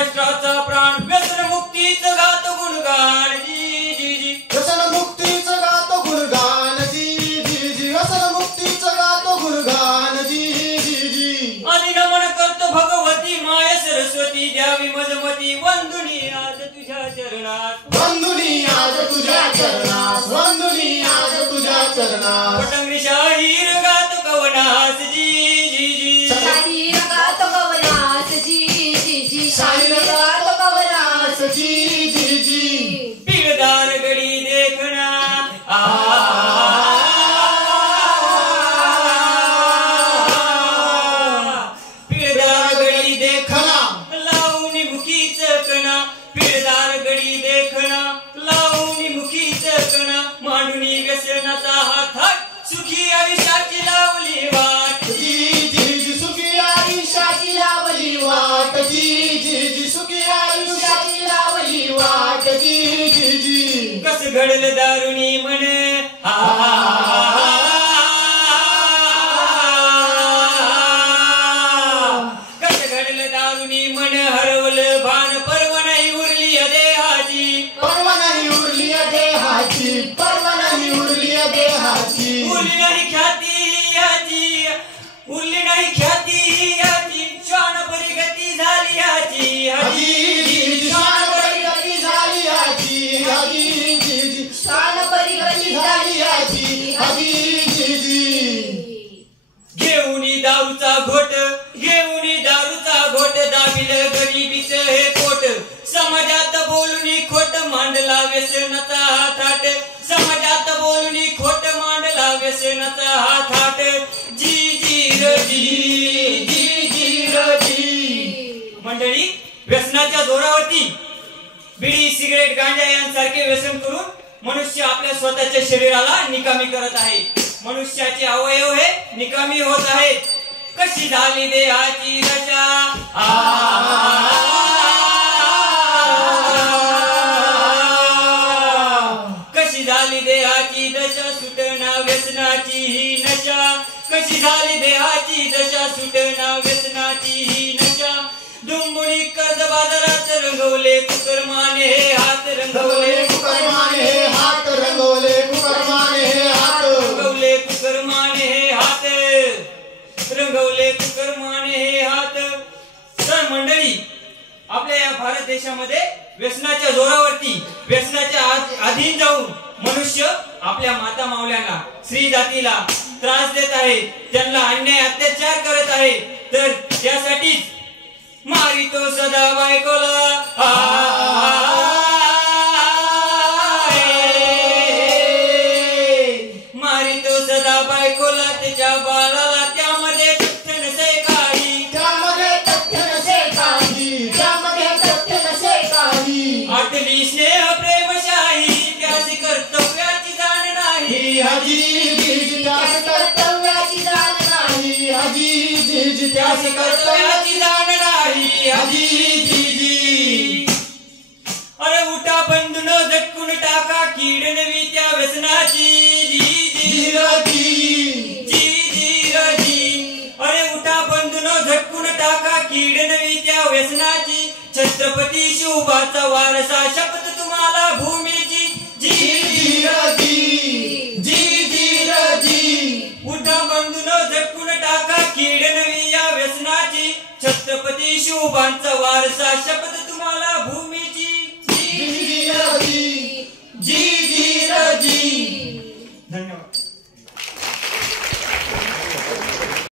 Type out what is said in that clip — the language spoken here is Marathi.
महाराष्ट्राचा प्राण व्यसन मुक्तीचं गात गुणगान जी जी जी व्यसन मुक्तीचं गातो गुणगान जी जी जी व्यसन मुक्तीचं गातो गुणगान जी जी जी आणि नमन करतो भगवती माय सरस्वती द्यावी मजमती वंदुनी आज तुझ्या चरणात वंदुनी आज तुझ्या चरणास वंदुनी आज तुझ्या चरणास पटंगरी शाहीर गात कवनास जी जी जी शाहीर गातो कवनास जी जी जी शाहीर गातो कवनास जी जी जी पिळदार गडी देखना पिळदार गडी देखना लावून मुखी चकना पिळदार गडी देखना लावून मुखी चकना मांडुनी व्यसनाचा हात सुखी आयुष्याची लावली वाट जी जी जी सुखी आयुष्याची लावली वाट जी जी जी सुखी आयुष्याची लावली वाट जी जी जी कस घडलं दारुणी म्हण कस घडलं दारुणी म्हण हरवलं भान पर्व नाही उरली देहाची पर्व नाही उरली देहाची पर्व नाही उरली देहाची उरली नाही ख्याती याची उरली नाही ख्याती याची श्वान परिगती झाली याची हजी जी जी शान परिगती झाली याची हजी जी जी शान परिगती झाली याची हजी जी जी घेऊनी दारूचा घोट दाबिल गरिबीच हे पोट समाजात बोलूनी खोट मांडला व्यसनाचा थाट समाजात बोलूनी खोट मांडला व्यसनाचा थाट जी जी र जी जी जी र जी मंडळी व्यसनाच्या जोरावरती बिडी सिगरेट गांजा यांसारखे व्यसन करून मनुष्य आपल्या स्वतःच्या शरीराला निकामी करत आहे मनुष्याचे अवयव हे निकामी होत आहेत कशी झाली देहाची दशा कशी झाली देहाची दशा सुटना व्यसनाची ही नशा कशी झाली देहाची दशा सुटना व्यसनाची ही नशा दुंबुडी कर्ज बाजारात रंगवले कुकर्माने हे हात रंगवले कुकर्माने हे हात रंगवले कुकर्माने हे हात रंगवले कुकर्माने हे हात रंगवले कुकर्माने हे हात तर मंडळी आपल्या या भारत देशामध्ये व्यसनाच्या जोरावरती व्यसनाच्या अधीन जाऊन मनुष्य आपल्या माता मावल्यांना स्त्री जातीला त्रास देत आहे त्यांना अन्याय अत्याचार करत आहे तर त्यासाठीच मारितो सदा बायकोला मारितो सदा बायकोला त्याच्या बाळाला त्यामध्ये तथ्य नसे काही त्यामध्ये तथ्य नसे काही त्यामध्ये तथ्य नसे काही आटली स्नेह प्रेमशाही त्याची कर्तव्याची जाण नाही हजी जी जी त्यास कर्तव्याची जाण नाही हजी जी जी त्यास कर्तव्याची जाण नाही हजी जी जी अरे उठा बंधून झटकून टाका कीड नवी त्या व्यसनाची जी जी जी जी जी जी अरे उठा बंधून झटकून टाका कीड नवी त्या व्यसनाची छत्रपती शिवबाचा वारसा शपथ तुम्हाला भूमीची जी जी जी जी जी जी उठा बंधून झटकून टाका कीड नवी या व्यसनाची छत्रपती शिवबांचा वारसा शपथ तुम्हाला भूमी